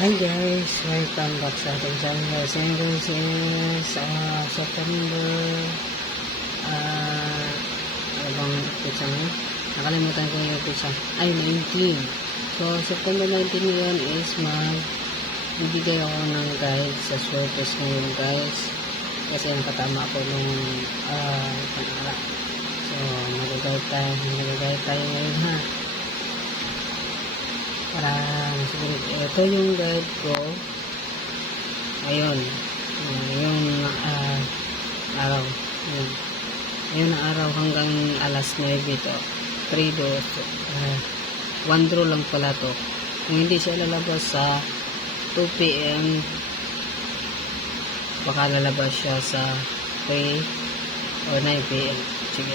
Hi guys, welcome back sa ating channel. So yun guys is September ano bang pizza ngayon? Nakalimutan ko yung pizza. Ay, 19. So September 19 ngayon is magbibigay ako ng guide sa swapes ngayon guys. Kasi nakatama ako nung panara. So mag-guide tayo ngayon ha. Para siguro ito yung guide ko ayun yung araw yung araw hanggang alas 9 ito 3 do 1 draw lang pala to. Kung hindi siya lalabas sa 2 PM baka lalabas siya sa 3 o 9 PM. Sige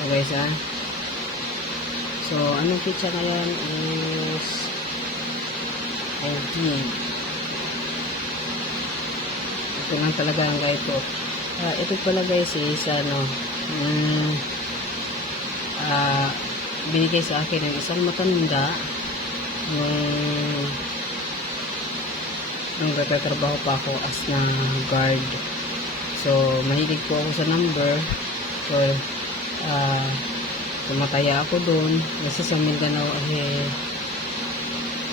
okay guys so, anong pizza ngayon is 19. Ito lang talaga ang guide ko. Ito pala guys is binigay sa akin ng isang matanda nung nagtatrabaho pa ako as na guard. So, mahilig po ako sa number. So, tumataya ako doon kasi sa Mindanao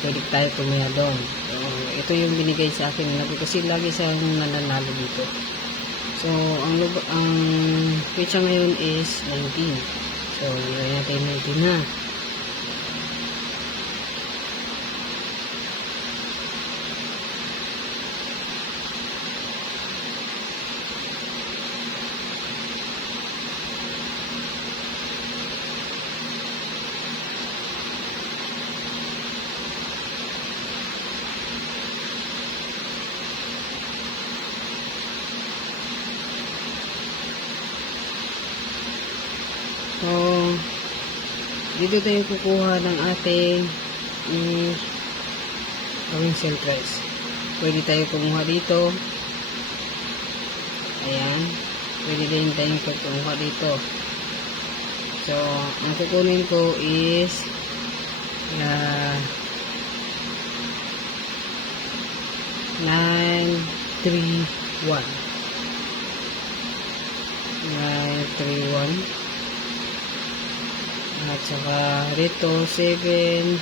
pwede tayo tumaya doon. So, ito yung binigay sa akin kasi lagi siyang nananalo dito. So ang pizza ngayon is 19. So ilagay natin 19 na. So, dito tayo kukuha ng ating gawing sale price. Pwede tayo kumuha dito. Ayan. Pwede din tayong kumuha dito. So, ang kukunin ko is 931. 931. At saka dito 719.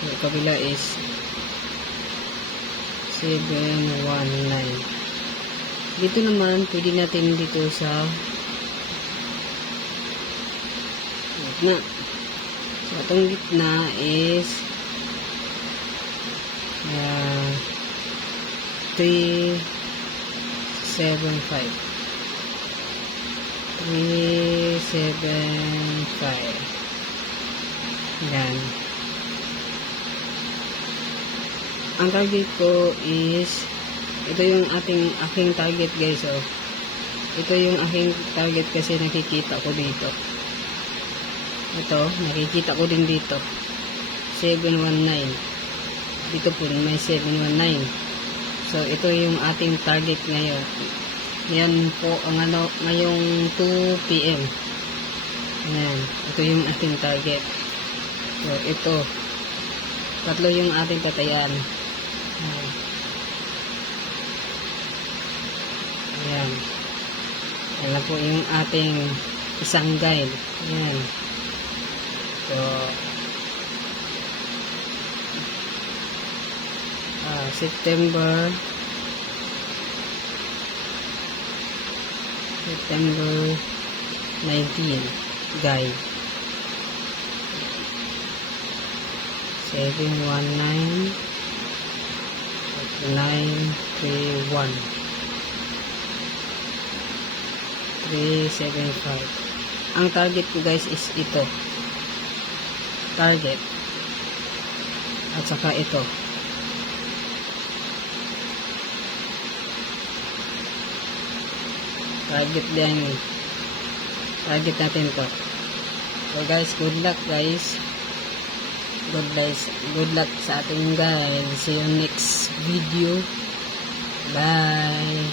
Yung kabila is 719. Dito naman pwede natin dito sa gitna. So itong gitna is 375. Yan. Ang target ko is ito yung aking target guys. So, ito yung aking target kasi nakikita ko dito. Ito, nakikita ko din dito. 719. Dito po may 719. So, ito yung ating target ngayon. Yan po ang ngayong 2 PM. Ayan. Ito yung ating target. So, ito. Tatlo yung ating patayan. Ayan. Ayan na po yung ating isang guide. Ayan. So, September 19 guide 719 931 375. Ang target ko guys is ito. Target. At saka ito. Target din. Target natin to. So guys, good luck guys. Good luck sa ating guys. See you next video. Bye.